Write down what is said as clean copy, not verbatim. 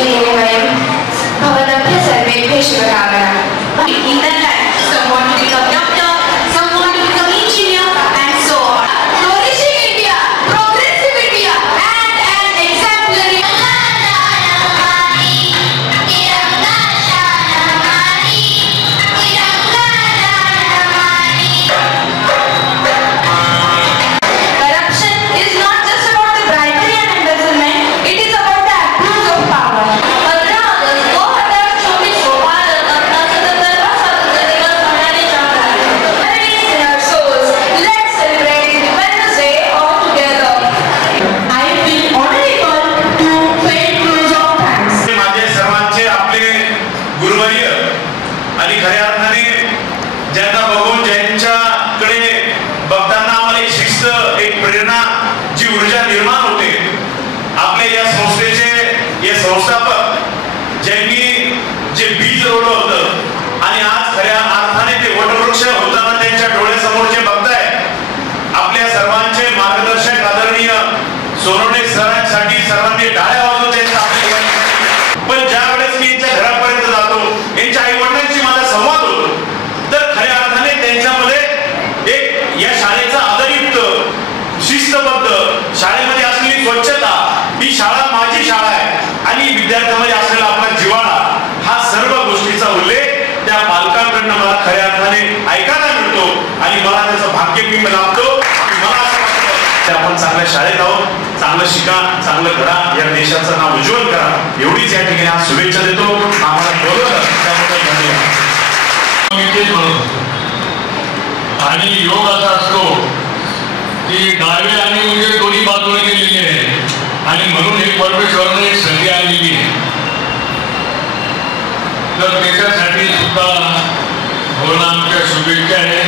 वैष्णवी वयं भवनभ्यः सर्वेभ्यः शुभकामनाः. In that life, some want to become doctor, some want to become engineer, and so on. Flourishing India, progressive India, and an exemplary. Corruption is not just about the bribery and embezzlement; it is about the abuse of power. 15 ऑगस्ट 2024 को भारत अपना 77वां स्वतंत्रता दिवस मनाने जा रहा है. In our souls, let's celebrate Independence Day all together. I feel honorable to pay tribute of thanks. माझे सर्वांचे आपले गुरुवर्य आणि खऱ्या अर्थाने ज्यांना बघून ज्यांच्याकडे बघताना आम्हाला एक शिस्त, एक प्रेरणा, जी ऊर्जा निर्माण होते, आपल्या या संस्थेचे हे संस्थापक ज्यांनी जे बीज रोवलं होतं आणि आज खऱ्या अर्थाने ते वटवृक्ष होताना त्यांच्या डोळ्यासमोर जे बघताय, आपल्या सर्वांचे मार्गदर्शक आदरणीय सोनवणे सरांसाठी सर्वांनी टाळ्या वाजवून त्यांचं आपले. पण ज्या वेळेस मी यांच्या घरापर्यंत जातो, यांच्या आई वडिलांशी माझा संवाद होतो, तर खऱ्या अर्थाने त्यांच्यामध्ये एक या शाळेचा आदरयुक्त, शिस्तबद्ध, शाळेमध्ये असलेली स्वच्छता, ही शाळा माझी शाळा आहे आणि विद्यार्थ्यांमध्ये असलेला आपला जिव्हाळा, हा सर्व गोष्टीचा उल्लेख त्या पालकांकडनं मला खऱ्या अर्थाने ऐकायला मिळतो आणि मला त्याचं भाग्य मी लाभतो की मला असं वाटतं की आपण चांगल्या शाळेत आहोत, चांगलं शिका, चांगलं घडा, या देशाचं नाव उज्ज्वल करा, एवढीच या ठिकाणी आज शुभेच्छा देतो. आम्हाला बोलवलं त्याबद्दल धन्यवाद. आणि योग असा असतो की डावे आणि उजवे दोन्ही बाजूने गेलेले आहे आणि म्हणून एक परमेश्वराने एक संधी आणलेली आहे. तर त्याच्यासाठी सुद्धा भगवान आमच्या शुभेच्छा आहेत.